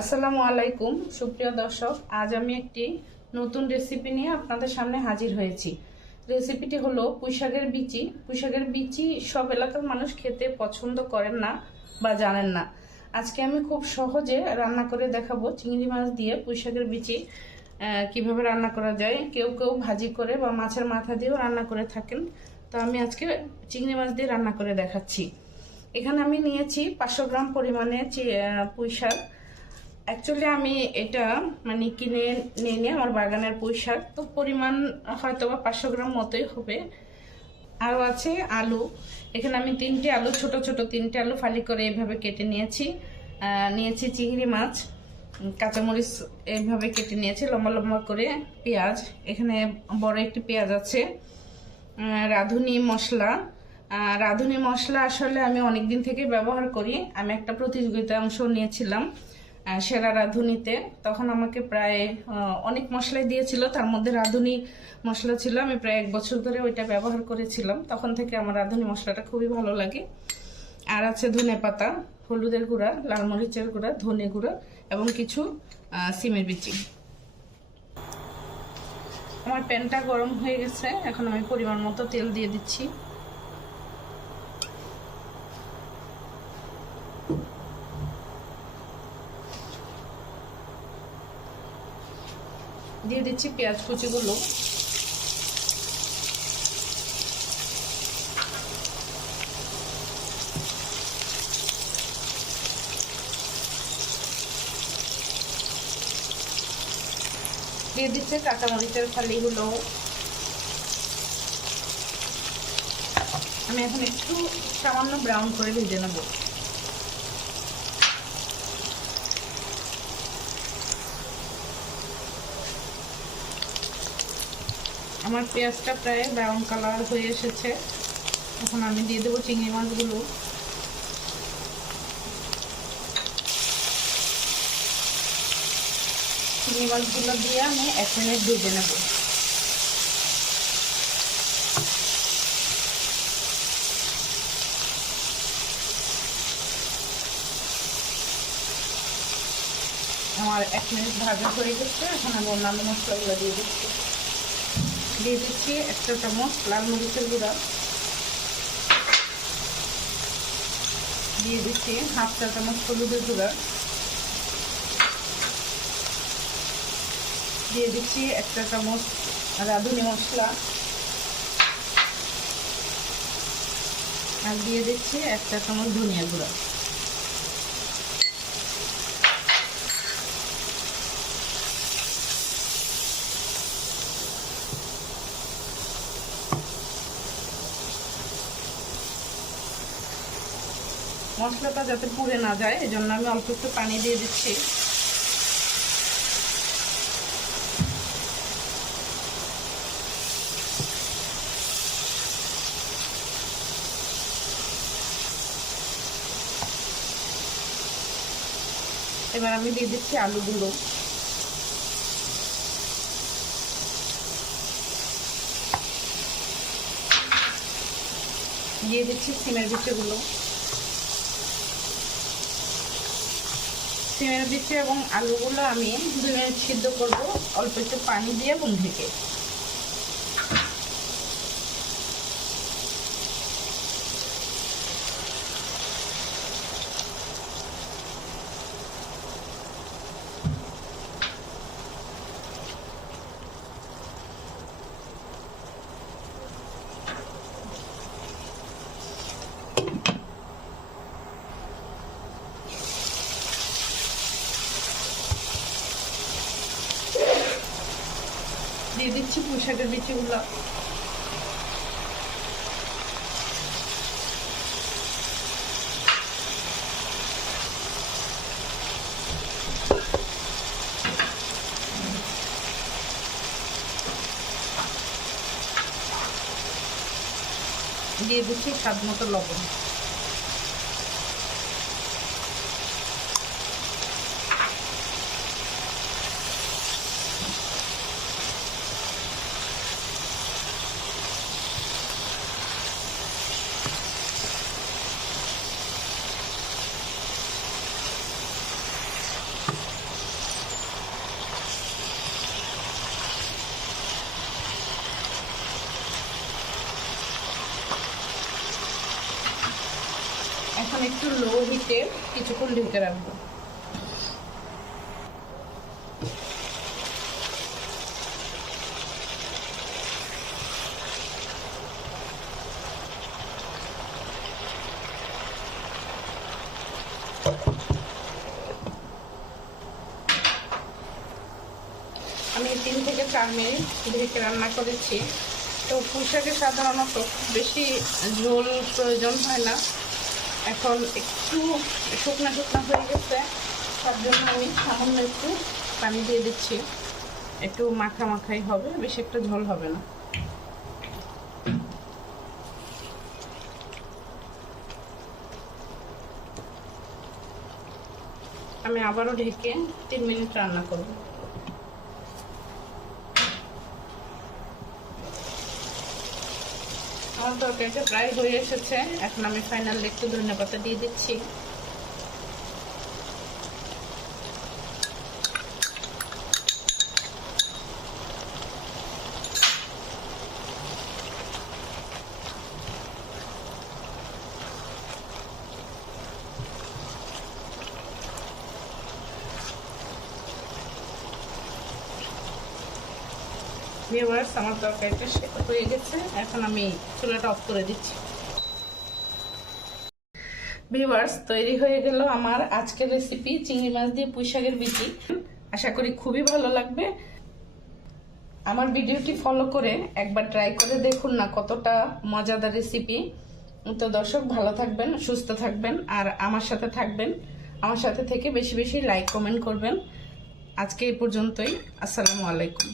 আসসালামু আলাইকুম সুপ্রিয় দর্শক, আজ আমি একটি নতুন রেসিপি নিয়ে আপনাদের সামনে হাজির হয়েছি। রেসিপিটি হলো পুঁইশাকের বিচি। পুঁইশাকের বিচি সব এলাকার মানুষ খেতে পছন্দ করেন না বা জানেন না। আজকে আমি খুব সহজে রান্না করে দেখাবো চিংড়ি মাছ দিয়ে পুঁইশাকের বিচি কিভাবে রান্না করা যায়। কেউ কেউ ভাজি করে বা মাছের মাথা দিয়েও রান্না করে থাকেন, তো আমি আজকে চিংড়ি মাছ দিয়ে রান্না করে দেখাচ্ছি। এখানে আমি নিয়েছি 500 গ্রাম পরিমাণে পুঁইশাক। অ্যাকচুয়ালি আমি এটা কিনে নিয়ে আমার বাগানের পুঁইশাক, তো পরিমাণ হয়তো বা 500 গ্রাম মতোই হবে। আরও আছে আলু। এখানে আমি 3টে আলু, ছোট ছোট 3টে আলু ফালি করে এইভাবে কেটে নিয়েছি চিংড়ি মাছ, কাঁচামরিচ এইভাবে কেটে নিয়েছি লম্বা লম্বা করে। পেঁয়াজ, এখানে বড় একটি পেঁয়াজ আছে। রাঁধুনি মশলা আসলে আমি অনেক দিন থেকে ব্যবহার করি। আমি একটা প্রতিযোগিতায় অংশ নিয়েছিলাম সেরা রাঁধুনিতে, তখন আমাকে প্রায় অনেক মশলাই দিয়েছিল, তার মধ্যে রাঁধুনি মশলা ছিল। আমি প্রায় 1 বছর ধরে ওইটা ব্যবহার করেছিলাম, তখন থেকে আমার রাঁধুনি মশলাটা খুবই ভালো লাগে। আর আছে ধনেপাতা, হলুদের গুঁড়া, লাল মরিচের গুঁড়া, ধনে গুঁড়া এবং কিছু সিমের বিচি। আমার প্যানটা গরম হয়ে গেছে, এখন আমি পরিমাণ মতো তেল দিয়ে দিচ্ছি। দিয়ে দিচ্ছি পেঁয়াজ কুচিগুলো। দিয়ে দিচ্ছে কাঁচামরিচের ফালিগুলো। আমি এখন একটু সামান্য ব্রাউন করে ভেজে নেব। আমার পেঁয়াজটা প্রায় ব্রাউন কালার হয়ে এসেছে, এখন আমি দিয়ে দেবো চিংড়ি মাছগুলো। চিংড়ি মাছগুলো দিয়ে আমি 1 মিনিট ভেজে নেব। আমার 1 মিনিট ভাজা হয়ে গেছে, এখন আমি অন্যান্য মশলাগুলো দিয়ে দিচ্ছি। 1 চামচ লাল মরিচের গুঁড়া, দিয়ে দিচ্ছি 1/2 চা চামচ হলুদের গুঁড়া, দিয়ে দিচ্ছি 1 চা চামচ রাঁধুনি মশলা, আর দিয়ে দিচ্ছি 1 চা চামচ ধনিয়া গুঁড়া। মশলাটা যাতে পুড়ে না যায় এজন্য আমি অল্প একটু পানি দিয়ে দিচ্ছি। এবার আমি দিয়ে দিচ্ছি আলুগুলো। দিয়ে দিচ্ছি সিমের বিচিগুলো। সিমের বিচি এবং আলুগুলো আমি 2 মিনিট সিদ্ধ করব অল্প একটু পানি দিয়ে এবং ঢেকে। দিয়ে দিচ্ছি পুঁইশাকের বিচিগুলো। দিয়ে দিচ্ছি স্বাদ মতো লবণ। একটু লো হিটে কিছুক্ষণ ঢেকে রাখবো। আমি 3 থেকে 4 মিনিট ঢেকে রান্না করেছি। তো পুঁইশাকে সাধারণত বেশি ঝোল প্রয়োজন হয় না। এখন একটু শুকনা শুকনা হয়ে গেছে, তার জন্য আমি সামান্য একটু পানি দিয়ে দিচ্ছি। একটু মাখা মাখাই হবে, বেশি একটা ঝোল হবে না। আমি আবারও ঢেকে 3 মিনিট রান্না করব। আমার তরকারিটা প্রায় হয়ে এসেছে। এখন আমি ফাইনাল একটু ধনেপাতা দিয়ে দিচ্ছি। ভিউয়ার্স, আমার তরকারিটা হয়ে গেছে। এখন আমি চুলাটা অফ করে দিচ্ছি। ভিউয়ার্স, তৈরি হয়ে গেল আমার আজকের রেসিপি চিংড়ি মাছ দিয়ে পুঁইশাকের বিচি। আশা করি খুবই ভালো লাগবে। আমার ভিডিওটি ফলো করে একবার ট্রাই করে দেখুন না কতটা মজাদার রেসিপি। তো দর্শক, ভালো থাকবেন, সুস্থ থাকবেন, আর আমার সাথে থাকবেন। আমার সাথে থেকে বেশি বেশি লাইক কমেন্ট করবেন। আজকে এই পর্যন্তই। আসসালামু আলাইকুম।